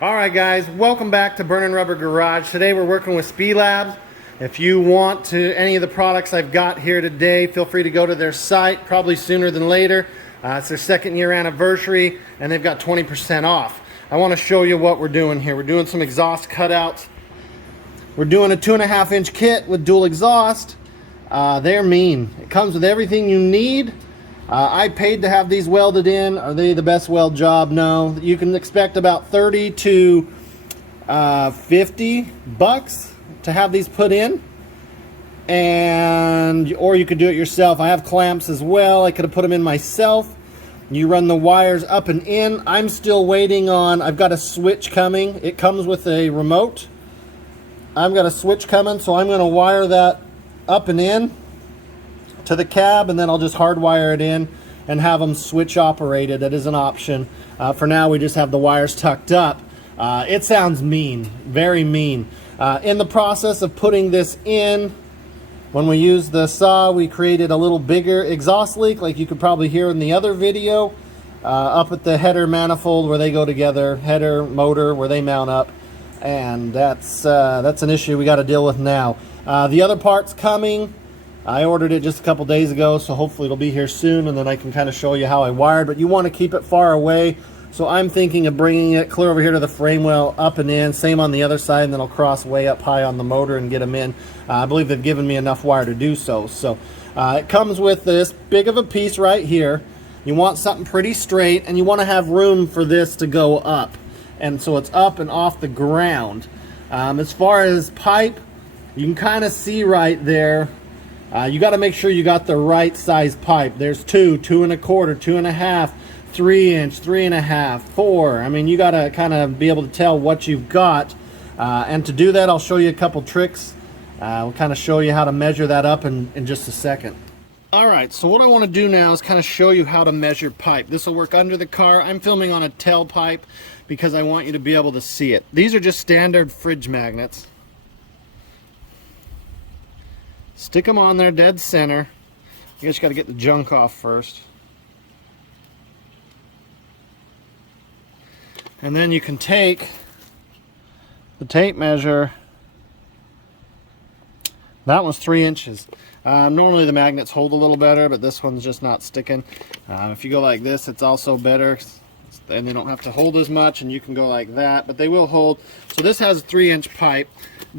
Alright guys, welcome back to Burnin' Rubber Garage. Today we're working with Spelab. If you want to any of the products I've got here today, feel free to go to their site, probably sooner than later. It's their 2nd year anniversary and they've got 20% off. I want to show you what we're doing here. We're doing some exhaust cutouts. We're doing a 2.5 inch kit with dual exhaust. They're mean. It comes with everything you need. I paid to have these welded in. Are they the best weld job? No. You can expect about 30 to 50 bucks to have these put in, or you could do it yourself. I have clamps as well. I could have put them in myself. You run the wires up and in. I'm still waiting on, I've got a switch coming. It comes with a remote. I've got a switch coming, so I'm going to wire that up and in to the cab, and then I'll just hardwire it in and have them switch operated. That is an option. For now, we just have the wires tucked up. It sounds mean, very mean. In the process of putting this in, when we used the saw, we created a little bigger exhaust leak, like you could probably hear in the other video, up at the header manifold where they go together, header, motor, where they mount up. And that's an issue we got to deal with now. The other part's coming. I ordered it just a couple days ago, so hopefully it'll be here soon, and then I can kind of show you how I wired. But you want to keep it far away, so I'm thinking of bringing it clear over here to the frame well, up and in, same on the other side, and then I'll cross way up high on the motor and get them in. I believe they've given me enough wire to do so. So it comes with this big of a piece right here. You want something pretty straight, and you want to have room for this to go up, and so it's up and off the ground. As far as pipe, you can kind of see right there. You got to make sure you got the right size pipe. There's 2, 2 1/4, 2 1/2, 3 inch, 3 1/2, 4. I mean, you got to kind of be able to tell what you've got. And to do that, I'll show you a couple tricks. We'll kind of show you how to measure that up in just a second. Alright, so what I want to do now is kind of show you how to measure pipe. This will work under the car. I'm filming on a tailpipe because I want you to be able to see it. These are just standard fridge magnets. Stick them on there dead center. You just got to get the junk off first. And then you can take the tape measure. That one's 3 inches. Normally the magnets hold a little better, but this one's just not sticking. If you go like this, it's also better. And they don't have to hold as much, and you can go like that, but they will hold. So this has a 3 inch pipe.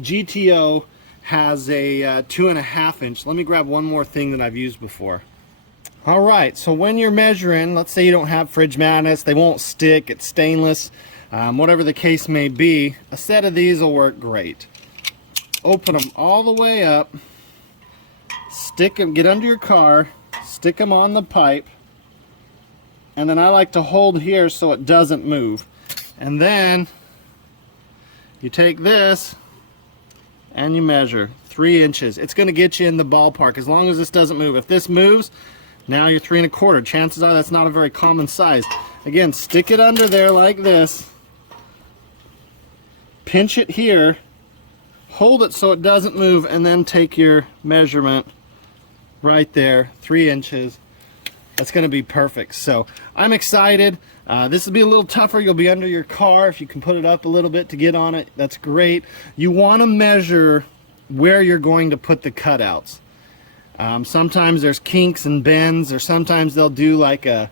GTO has a 2.5 inch. Let me grab one more thing that I've used before. All right, so when you're measuring, let's say you don't have fridge magnets, they won't stick, it's stainless, whatever the case may be, a set of these will work great. Open them all the way up, stick them, get under your car, stick them on the pipe, and then I like to hold here so it doesn't move. And then you take this and you measure 3 inches. It's going to get you in the ballpark as long as this doesn't move. If this moves, now you're 3 1/4. Chances are that's not a very common size. Again, stick it under there like this, pinch it here, hold it so it doesn't move, and then take your measurement right there, 3 inches. That's going to be perfect. So I'm excited. This will be a little tougher. You'll be under your car. If you can put it up a little bit to get on it, that's great. You want to measure where you're going to put the cutouts. Sometimes there's kinks and bends, or sometimes they'll do like a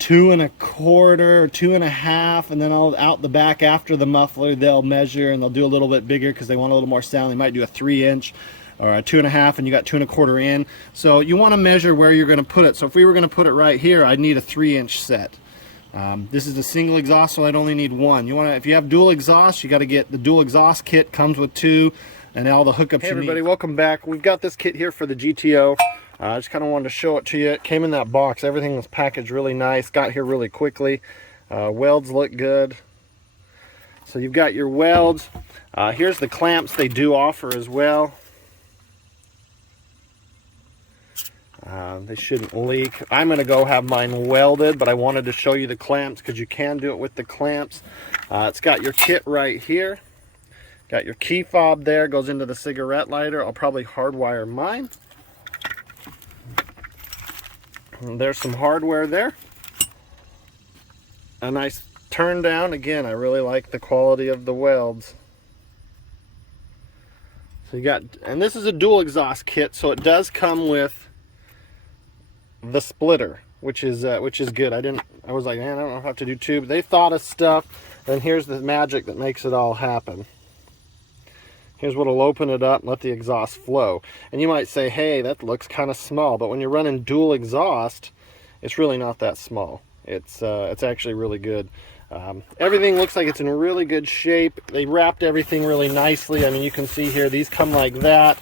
2 1/4 or 2 1/2, and then out the back after the muffler they'll measure and they'll do a little bit bigger because they want a little more sound. They might do a 3 inch or a 2 1/2, and you got 2 1/4 in. So you want to measure where you're going to put it. So if we were going to put it right here, I'd need a 3 inch set. This is a single exhaust, so I'd only need one. You want to, if you have dual exhaust, you got to get the dual exhaust kit. Comes with 2 and all the hookups. Hey everybody, welcome back. We've got this kit here for the GTO. I just kind of wanted to show it to you. It came in that box. Everything was packaged really nice. Got here really quickly. Welds look good. So you've got your welds. Here's the clamps they do offer as well. They shouldn't leak. I'm going to go have mine welded, but I wanted to show you the clamps because you can do it with the clamps. It's got your kit right here. Got your key fob there, goes into the cigarette lighter. I'll probably hardwire mine. And there's some hardware there. A nice turn down. Again, I really like the quality of the welds. So you got, and this is a dual exhaust kit, so it does come with the splitter, which is good. I was like, man, I don't have to do two, but they thought of stuff, and here's the magic that makes it all happen. Here's what'll open it up and let the exhaust flow. And you might say, hey, that looks kind of small, but when you're running dual exhaust, it's really not that small. It's actually really good. Everything looks like it's in really good shape. They wrapped everything really nicely. I mean, you can see here, these come like that.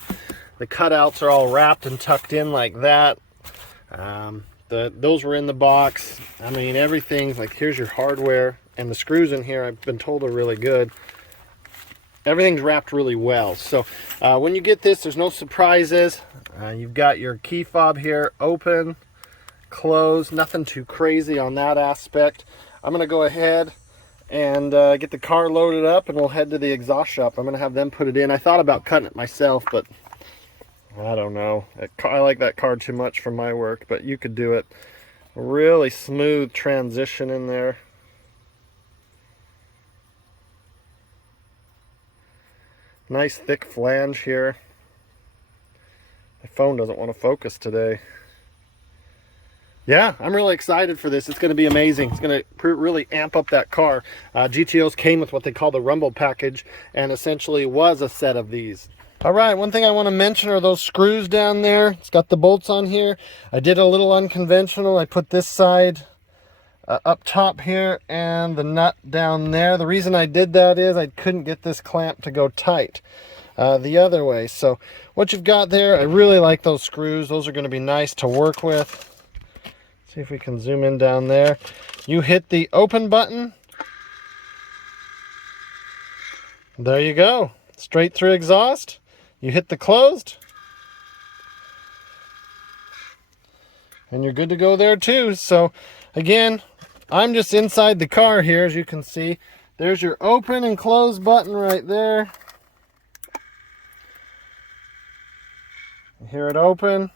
The cutouts are all wrapped and tucked in like that. Those were in the box. I mean, everything's like, here's your hardware, and the screws in here, I've been told, are really good. Everything's wrapped really well. So when you get this, there's no surprises. You've got your key fob here, open, close, nothing too crazy on that aspect. I'm gonna go ahead and get the car loaded up, and we'll head to the exhaust shop. I'm gonna have them put it in. I thought about cutting it myself, but I don't know. I like that car too much for my work, but you could do it. Really smooth transition in there. Nice thick flange here. My phone doesn't want to focus today. Yeah, I'm really excited for this. It's going to be amazing. It's going to really amp up that car. GTOs came with what they call the Rumble package, and essentially was a set of these. All right, one thing I want to mention are those screws down there. It's got the bolts on here. I did a little unconventional. I put this side up top here and the nut down there. The reason I did that is I couldn't get this clamp to go tight the other way. So what you've got there, I really like those screws. Those are going to be nice to work with. See if we can zoom in down there. You hit the open button. There you go. Straight through exhaust. You hit the closed. And you're good to go there too. So again, I'm just inside the car here, as you can see. There's your open and close button right there. You hear it open.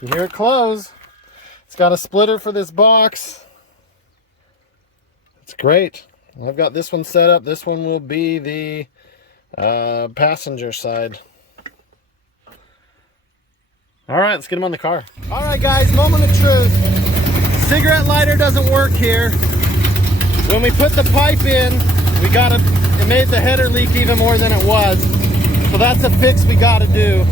You hear it close. It's got a splitter for this box. It's great. I've got this one set up. This one will be the passenger side. All right, let's get them on the car. All right, guys, moment of truth. Cigarette lighter doesn't work here. When we put the pipe in, it made the header leak even more than it was. So that's a fix we gotta do.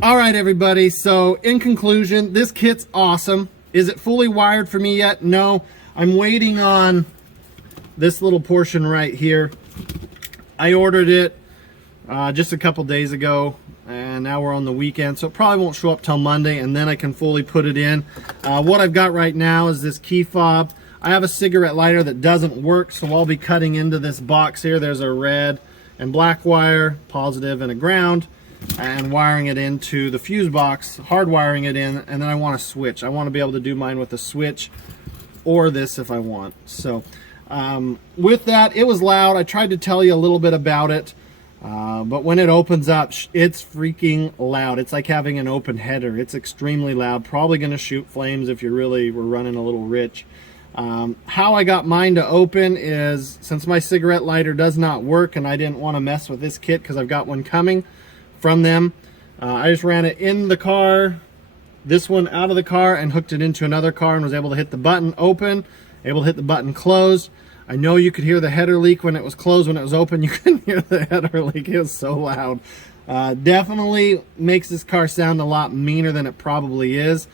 All right, everybody, so in conclusion, this kit's awesome. Is it fully wired for me yet? No. I'm waiting on this little portion right here. I ordered it just a couple days ago, and now we're on the weekend, so it probably won't show up till Monday, and then I can fully put it in. What I've got right now is this key fob. I have a cigarette lighter that doesn't work, so I'll be cutting into this box here. There's a red and black wire, positive and a ground, and wiring it into the fuse box, hard wiring it in, and then I want a switch. I want to be able to do mine with a switch or this if I want. So with that, it was loud. I tried to tell you a little bit about it, but when it opens up, it's freaking loud. It's like having an open header. It's extremely loud, probably going to shoot flames if you really were running a little rich. How I got mine to open is, since my cigarette lighter does not work and I didn't want to mess with this kit because I've got one coming from them, I just ran it in the car, this one out of the car, and hooked it into another car and was able to hit the button open, able to hit the button close. I know you could hear the header leak when it was closed. When it was open, you couldn't hear the header leak. It was so loud. Definitely makes this car sound a lot meaner than it probably is.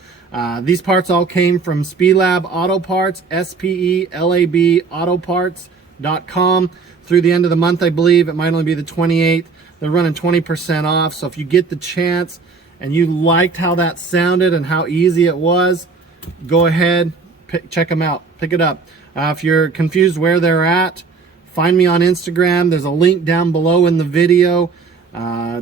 These parts all came from Spelab Auto Parts, SPELAB Autoparts.com. Through the end of the month, I believe. It might only be the 28th. They're running 20% off. So if you get the chance and you liked how that sounded and how easy it was, go ahead, check them out, pick it up. If you're confused where they're at, find me on Instagram. There's a link down below in the video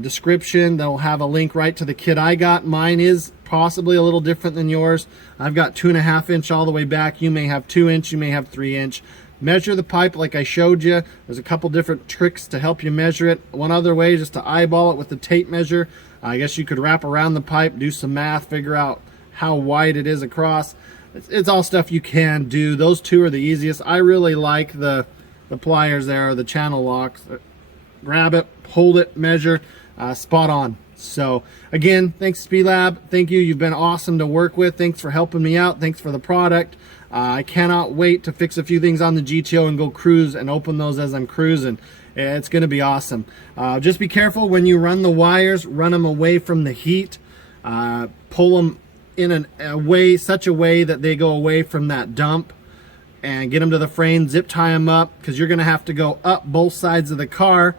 description. They'll have a link right to the kit I got. Mine is possibly a little different than yours. I've got 2.5 inch all the way back. You may have 2 inch, you may have 3 inch. Measure the pipe like I showed you. There's a couple different tricks to help you measure it. One other way, just to eyeball it with the tape measure. I guess you could wrap around the pipe, do some math, figure out how wide it is across. It's all stuff you can do. Those two are the easiest. I really like the pliers there, the channel locks. Grab it, hold it, measure, spot on. So again, thanks Spelab. Thank you. You've been awesome to work with. Thanks for helping me out. Thanks for the product. I cannot wait to fix a few things on the GTO and go cruise and open those as I'm cruising. It's going to be awesome. Just be careful when you run the wires. Run them away from the heat. Pull them in such a way that they go away from that dump, and get them to the frame. Zip tie them up, because you're going to have to go up both sides of the car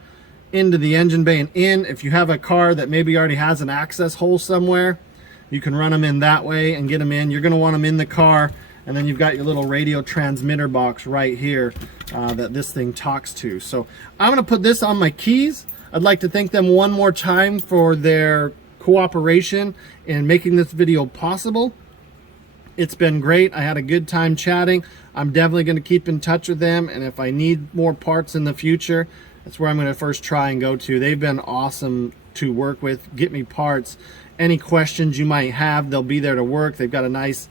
into the engine bay and in. If you have a car that maybe already has an access hole somewhere, you can run them in that way and get them in. You're going to want them in the car, and then you've got your little radio transmitter box right here that this thing talks to. So I'm going to put this on my keys. I'd like to thank them one more time for their cooperation in making this video possible. It's been great. I had a good time chatting. I'm definitely going to keep in touch with them, and if I need more parts in the future, that's where I'm going to first try and go to. They've been awesome to work with, get me parts. Any questions you might have, they'll be there to work. They've got a nice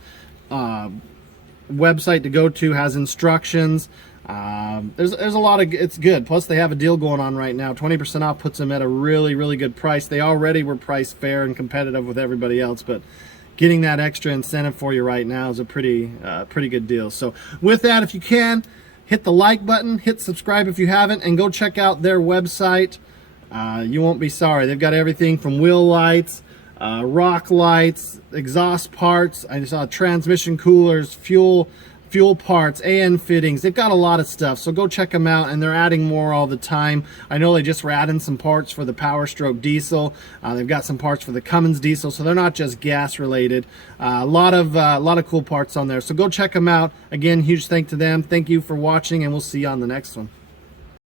website to go to, has instructions. There's a lot of, it's good. Plus they have a deal going on right now. 20% off puts them at a really, really good price. They already were priced fair and competitive with everybody else, but getting that extra incentive for you right now is a pretty good deal. So with that, if you can, hit the like button, hit subscribe if you haven't, and go check out their website. You won't be sorry. They've got everything from wheel lights, rock lights, exhaust parts. I saw transmission coolers, fuel parts, AN fittings. They've got a lot of stuff, so go check them out, and they're adding more all the time. I know they just were adding some parts for the Power Stroke diesel. They've got some parts for the Cummins diesel, so they're not just gas related. A lot of cool parts on there, so go check them out. Again, huge thank to them. Thank you for watching, and we'll see you on the next one.